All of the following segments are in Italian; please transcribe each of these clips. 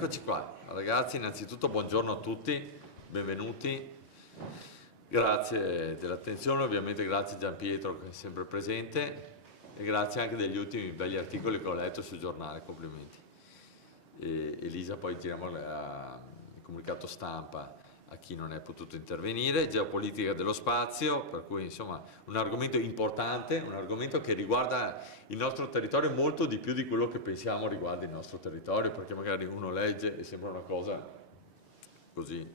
Eccoci qua, ragazzi, innanzitutto buongiorno a tutti, benvenuti, grazie dell'attenzione, ovviamente grazie a Gianpietro che è sempre presente e grazie anche degli ultimi belli articoli che ho letto sul giornale, complimenti. Elisa, poi giriamo il comunicato stampa a chi non è potuto intervenire, geopolitica dello spazio, per cui insomma un argomento importante, un argomento che riguarda il nostro territorio molto di più di quello che pensiamo riguarda il nostro territorio, perché magari uno legge e sembra una cosa così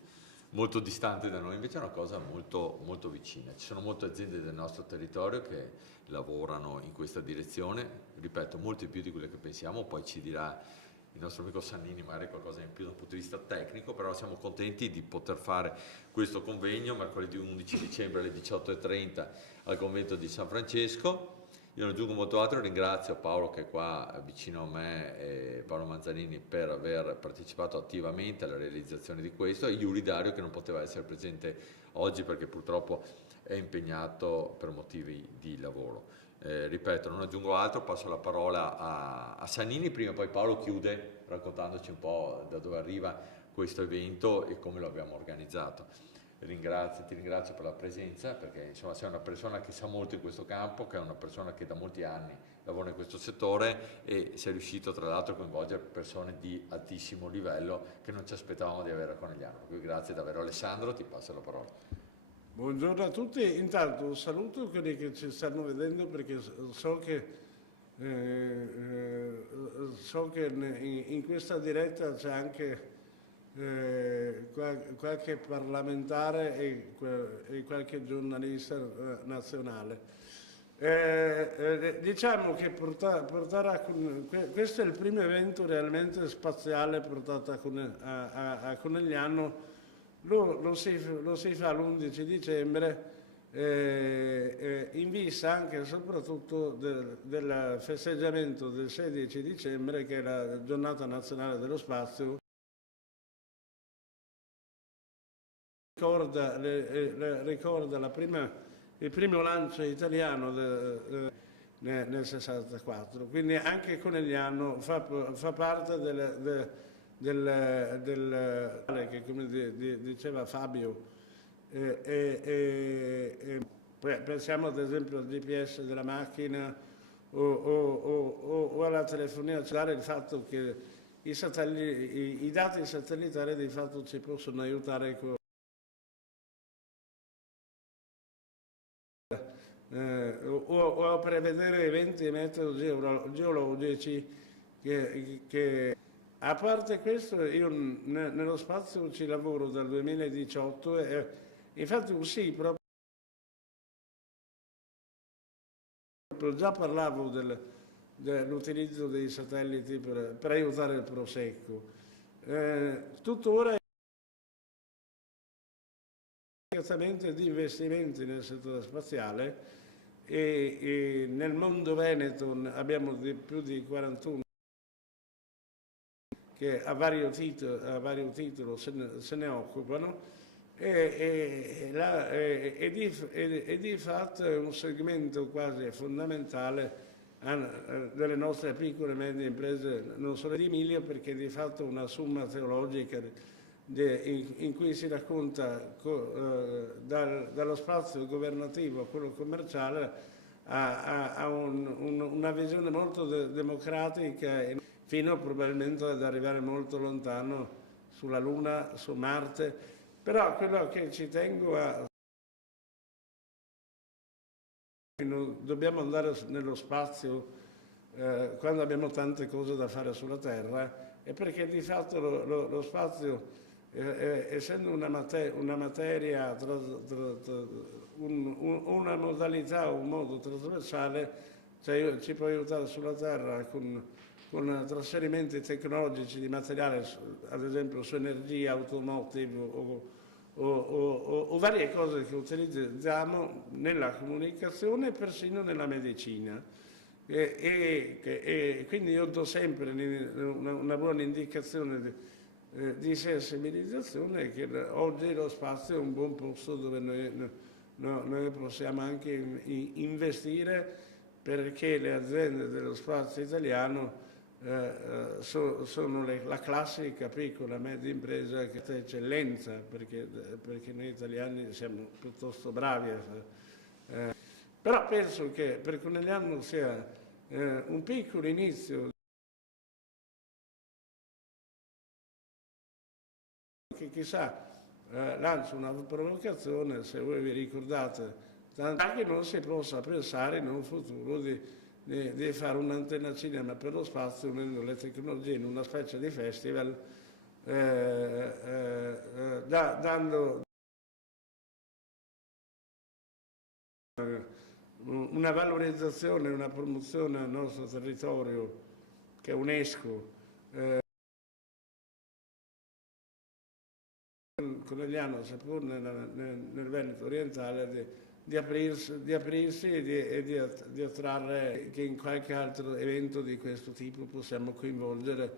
molto distante da noi, invece è una cosa molto, molto vicina. Ci sono molte aziende del nostro territorio che lavorano in questa direzione, ripeto, molte più di quelle che pensiamo, poi ci dirà il nostro amico Sannini magari qualcosa in più dal punto di vista tecnico, però siamo contenti di poter fare questo convegno mercoledì 11 dicembre alle 18:30 al convento di San Francesco. Io non aggiungo molto altro, ringrazio Paolo che è qua vicino a me, e Paolo Manzanini, per aver partecipato attivamente alla realizzazione di questo, e Iuri Dario che non poteva essere presente oggi perché purtroppo è impegnato per motivi di lavoro. Ripeto, non aggiungo altro, passo la parola a Sannini, prima poi Paolo chiude raccontandoci un po' da dove arriva questo evento e come lo abbiamo organizzato. Ti ringrazio per la presenza, perché insomma sei una persona che sa molto in questo campo, che è una persona che da molti anni lavora in questo settore e sei riuscito tra l'altro a coinvolgere persone di altissimo livello che non ci aspettavamo di avere a Conegliano. Quindi grazie davvero. Alessandro, ti passo la parola. Buongiorno a tutti, intanto un saluto a quelli che ci stanno vedendo perché so che in questa diretta c'è anche qualche parlamentare e qualche giornalista nazionale. Diciamo che questo è il primo evento realmente spaziale portato a Conegliano. Lo si fa l'11 dicembre in vista anche e soprattutto del festeggiamento del 16 dicembre, che è la giornata nazionale dello spazio. Ricorda il primo lancio italiano nel 64, quindi anche Conegliano fa parte che, come diceva Fabio, pensiamo ad esempio al GPS della macchina o alla telefonia cellulare, il fatto che i dati satellitari di fatto ci possono aiutare o a prevedere eventi meteogeologici che a parte questo, io nello spazio ci lavoro dal 2018 e infatti sì, proprio già parlavo dell'utilizzo dei satelliti per aiutare il Prosecco. Tuttora di investimenti nel settore spaziale e nel mondo veneto abbiamo più di 41 che a vario titolo se ne occupano e di fatto è un segmento quasi fondamentale delle nostre piccole e medie imprese, non solo di Emilia, perché di fatto una summa teologica in cui si racconta dallo spazio governativo a quello commerciale a una visione molto democratica, fino probabilmente ad arrivare molto lontano sulla Luna, su Marte. Però quello che ci tengo a... Dobbiamo andare nello spazio quando abbiamo tante cose da fare sulla Terra, e perché di fatto lo spazio, essendo una materia, una modalità, un modo trasversale, cioè ci può aiutare sulla Terra con trasferimenti tecnologici di materiale, ad esempio su energia, automotive o varie cose che utilizziamo nella comunicazione e persino nella medicina. Quindi io do sempre una buona indicazione di sensibilizzazione, che oggi lo spazio è un buon posto dove noi possiamo anche investire, perché le aziende dello spazio italiano sono la classica piccola e media impresa che è eccellenza, perché noi italiani siamo piuttosto bravi a fare. Però penso che per Conegliano sia un piccolo inizio che chissà lancio una provocazione, se voi vi ricordate, che non si possa pensare in un futuro di fare un'antenna cinema per lo spazio unendo le tecnologie in una specie di festival, dando una valorizzazione, una promozione al nostro territorio che UNESCO Conegliano, seppur nel Veneto orientale, di aprirsi e di attrarre che in qualche altro evento di questo tipo possiamo coinvolgere.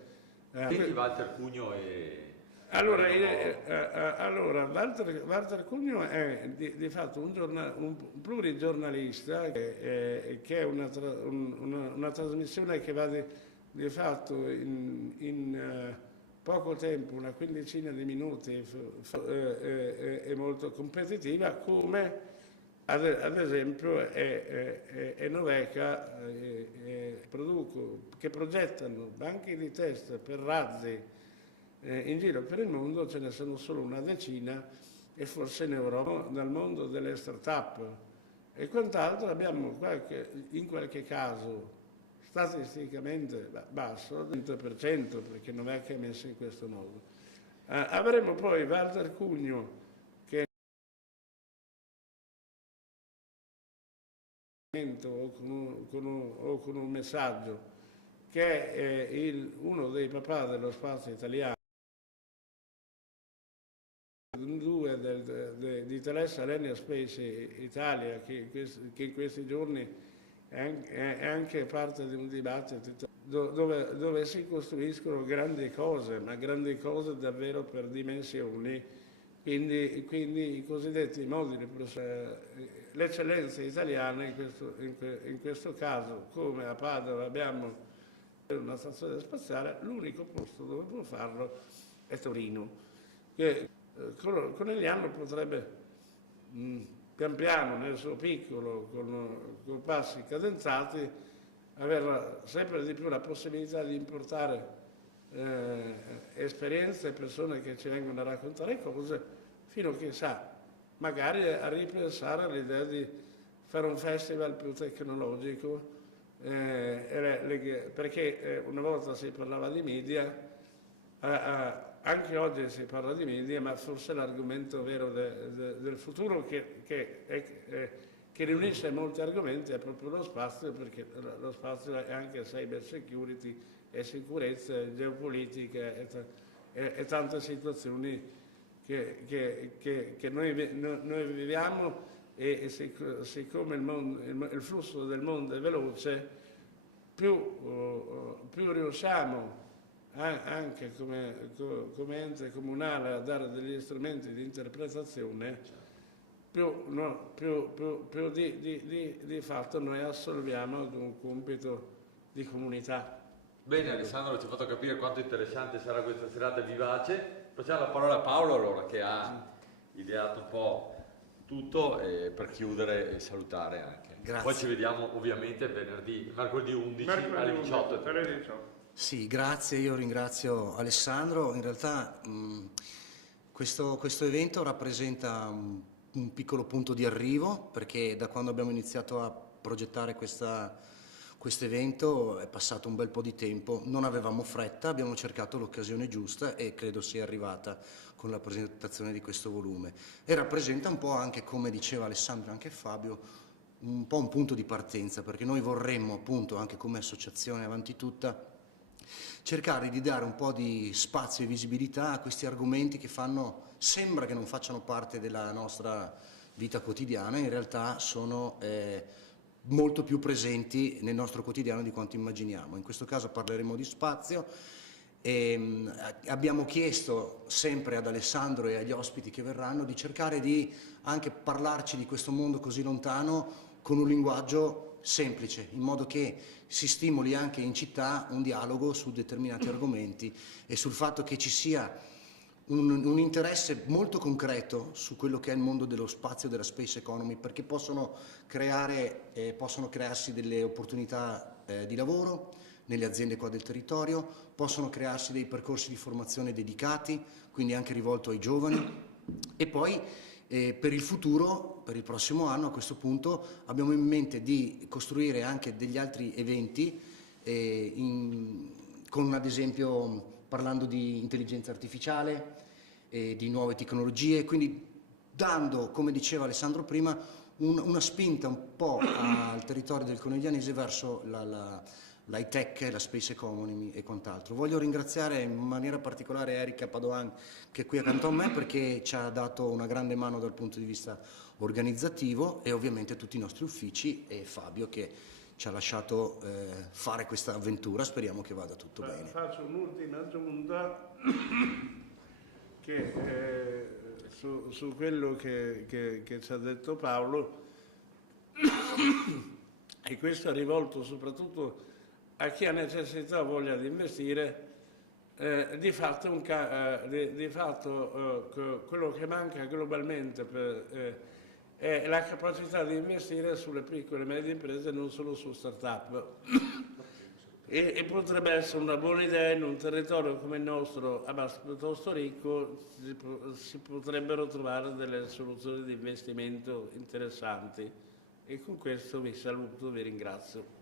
Quindi Walter Cugno e... Allora, Walter Cugno è di fatto un plurigiornalista che è una trasmissione che va di fatto in poco tempo, una quindicina di minuti, è molto competitiva, come ad esempio è Noveca, che progettano banchi di test per razzi in giro per il mondo. Ce ne sono solo una decina, e forse in Europa, dal mondo delle start-up e quant'altro. Abbiamo in qualche caso statisticamente basso, il 100%, perché non è che è messo in questo modo. Avremo poi Walter Cugno, che o con un messaggio, che è uno dei papà dello spazio italiano, di Thales Alenia Space Italia, che in questi giorni è anche parte di un dibattito dove si costruiscono grandi cose, ma grandi cose davvero per dimensioni, quindi i cosiddetti moduli, le eccellenze italiane in questo caso, come a Padova abbiamo una stazione spaziale, l'unico posto dove può farlo è Torino, che Conegliano potrebbe pian piano, nel suo piccolo, con passi cadenzati, avere sempre di più la possibilità di importare esperienze e persone che ci vengono a raccontare cose, fino a che magari a ripensare all'idea di fare un festival più tecnologico, perché una volta si parlava di media, anche oggi si parla di media, ma forse l'argomento vero del futuro che riunisce molti argomenti è proprio lo spazio, perché lo spazio è anche cyber security, e sicurezza, e geopolitica e tante situazioni che noi viviamo, e siccome il flusso del mondo è veloce, più riusciamo anche come ente comunale a dare degli strumenti di interpretazione, più di fatto noi assolviamo ad un compito di comunità. Bene Alessandro, ci hai fatto capire quanto interessante sarà questa serata vivace. Passiamo la parola a Paolo allora, che ha ideato un po' tutto, per chiudere e salutare anche. Grazie. Poi ci vediamo ovviamente mercoledì 11 alle 18. Sì, grazie, io ringrazio Alessandro. In realtà questo evento rappresenta un piccolo punto di arrivo, perché da quando abbiamo iniziato a progettare questo evento è passato un bel po' di tempo, non avevamo fretta, abbiamo cercato l'occasione giusta e credo sia arrivata con la presentazione di questo volume, e rappresenta un po' anche, come diceva Alessandro e anche Fabio, un po' un punto di partenza, perché noi vorremmo appunto anche come associazione Avanti Tutta cercare di dare un po' di spazio e visibilità a questi argomenti che sembra che non facciano parte della nostra vita quotidiana, in realtà sono molto più presenti nel nostro quotidiano di quanto immaginiamo. In questo caso parleremo di spazio e abbiamo chiesto sempre ad Alessandro e agli ospiti che verranno di cercare di anche parlarci di questo mondo così lontano con un linguaggio semplice, in modo che si stimoli anche in città un dialogo su determinati argomenti e sul fatto che ci sia un interesse molto concreto su quello che è il mondo dello spazio e della space economy, perché possono crearsi delle opportunità di lavoro nelle aziende qua del territorio, possono crearsi dei percorsi di formazione dedicati, quindi anche rivolto ai giovani, e poi per il futuro, per il prossimo anno, a questo punto abbiamo in mente di costruire anche degli altri eventi con ad esempio parlando di intelligenza artificiale, di nuove tecnologie, quindi dando, come diceva Alessandro prima, una spinta un po' al territorio del Coneglianese verso l'high tech, la space economy e quant'altro. Voglio ringraziare in maniera particolare Erika Padoan, che è qui accanto a me, perché ci ha dato una grande mano dal punto di vista organizzativo, e ovviamente tutti i nostri uffici, e Fabio che ci ha lasciato fare questa avventura. Speriamo che vada tutto bene. Faccio un'ultima aggiunta che su quello che ci ha detto Paolo, e questo è rivolto soprattutto a chi ha necessità o voglia di investire. Di fatto quello che manca globalmente è la capacità di investire sulle piccole e medie imprese, non solo su start-up. E potrebbe essere una buona idea in un territorio come il nostro, piuttosto ricco, si potrebbero trovare delle soluzioni di investimento interessanti. E con questo vi saluto, vi ringrazio.